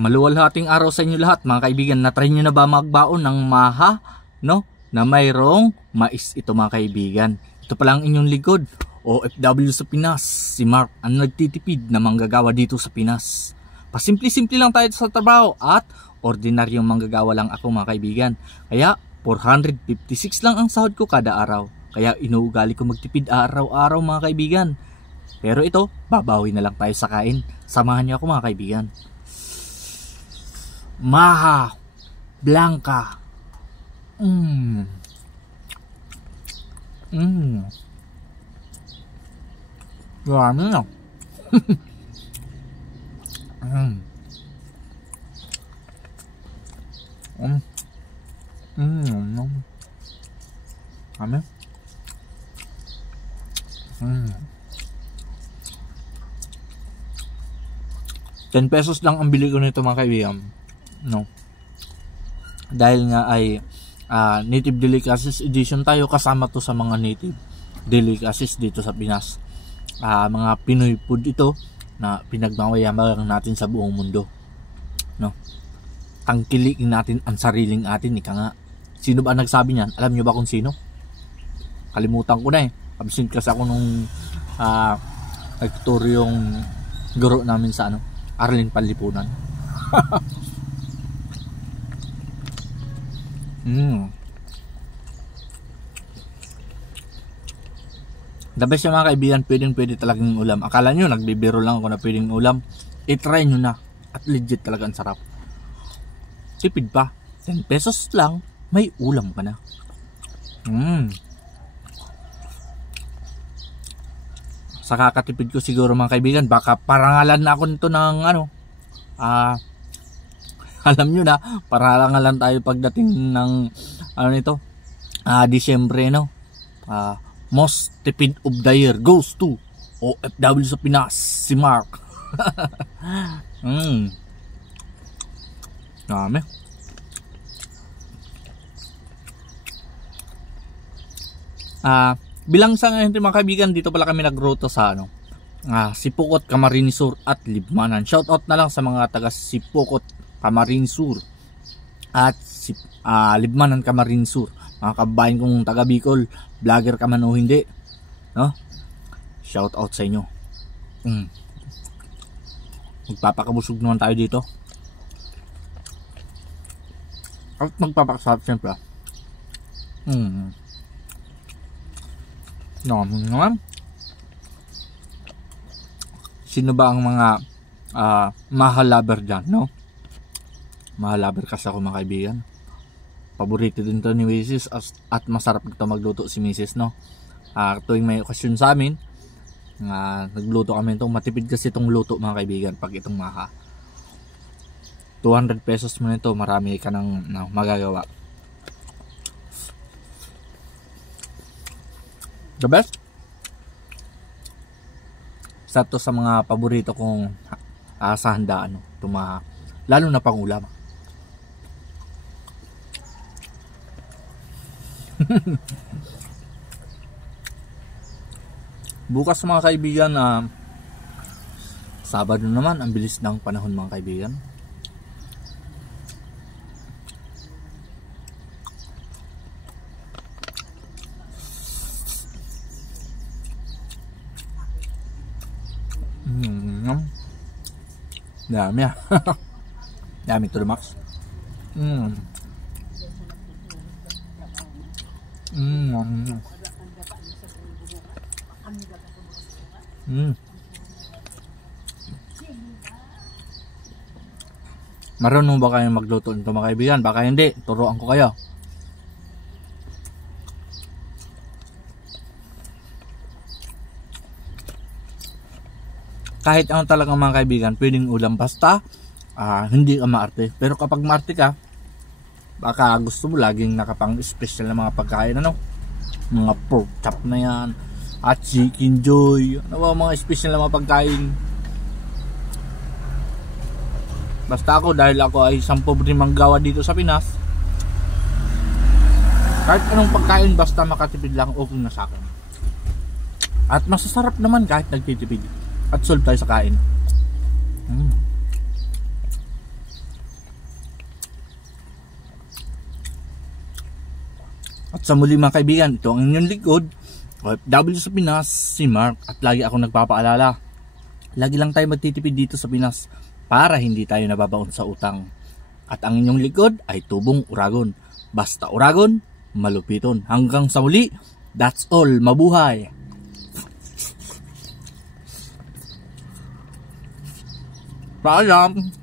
Maluwalhating araw sa inyo lahat mga kaibigan. Na-try nyo na ba magbaon ng maha, no? Na mayroong mais ito mga kaibigan. Ito pala ang inyong likod, OFW sa Pinas, si Mark, ang nagtitipid na manggagawa dito sa Pinas. Pasimple-simple lang tayo sa trabaho at ordinaryong manggagawa lang ako mga kaibigan. Kaya 456 lang ang sahod ko kada araw. Kaya inuugali ko magtipid araw-araw mga kaibigan. Pero ito, babawi na lang tayo sa kain. Samahan niyo ako mga kaibigan. Maha Blanca. Marami na. Kami. 10 pesos lang ang bili ko nito mga kaibigan. No. Dahil nga ay Native Delicacies Edition tayo, kasama to sa mga Native Delicacies dito sa Pinas. Mga Pinoy food ito na pinagmamayamaran natin sa buong mundo. No. Tangkilikin natin ang sariling atin, ika nga. Sino ba nagsabi niyan? Alam niyo ba kung sino? Kalimutan ko na eh. Absent kasi ako nung nagtuturo yung guro namin sa Arlene Panlipunan. The best yung mga kaibigan, pwede talagang ulam. Akala nyo nagbibiro lang ako na pwedeng ulam, i-try nyo na at legit talaga ang sarap. Tipid pa, 10 pesos lang, may ulam ka na. Sa kakatipid ko siguro mga kaibigan, baka parangalan na ako nito ng alam nyo na, parangalan tayo pagdating ng Disyembre, no? Most tipid of the year goes to OFW sa Pinas, si Mark. Dami. Bilang sa ngayon mga kaibigan, dito pala kami nagruto sa Sipokot, Camarines Sur at Libmanan. Shoutout na lang sa mga taga Sipokot, Camarines Sur at Libmanan, Camarines Sur. Mga kababayan kong taga Bicol, vlogger ka man o hindi, no? Shoutout sa inyo. Magpapakabusog naman tayo dito. At magpapakasarap siyempre. Naman. Sino ba ang mga mahalaber dyan, no? Mahalaber kasi ako mga kaibigan. Paborito din to ni Mrs. at masarap nito magluto si Mrs. no? Tuwing may okasyon sa amin, nagluto kami ito. Matipid kasi itong luto mga kaibigan pag itong maha. 200 pesos mo nito, marami ka nang magagawa. The best? Isa to sa mga paborito kong sa handaan, tumaha. Lalo na pang ulam. Bukas mga kaibigan, Sabado naman, ang bilis ng panahon mga kaibigan. Dami Dami to the max. Marunong ba kayo magluto nito mga kaibigan? Baka hindi, turuan ko kayo. Kahit ano talaga mga kaibigan, pwedeng ulam basta hindi ka maarte. Pero kapag maarte ka, baka gusto mo laging nakapang special na mga pagkain, mga pork chop na yan, at chicken joy, mga special na mga pagkain. Basta ako, dahil ako ay isang pobre manggawa dito sa Pinas, kahit anong pagkain basta makatipid lang, okay na sa akin. At masasarap naman kahit nagtitipid. At solve tayo sa kain. At sa muli mga kaibigan, ito ang inyong likod, OFW sa Pinas, si Mark. At lagi ako nagpapaalala, lagi lang tayo magtitipid dito sa Pinas para hindi tayo nababaon sa utang. At ang inyong likod ay tubong uragon. Basta uragon, malupiton. Hanggang sa muli, that's all. Mabuhay! Paalam!